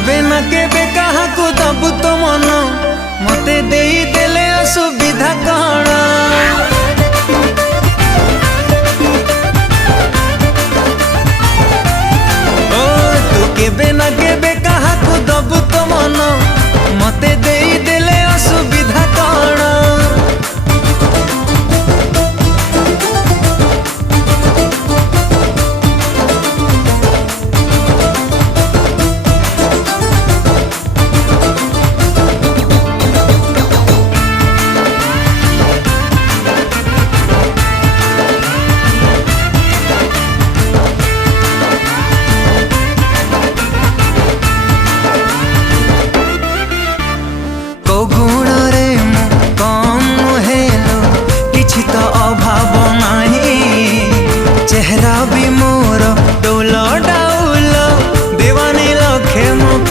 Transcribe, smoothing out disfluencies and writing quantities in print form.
केबे ना केबे कहा को दबु तो मन मते देई देले असु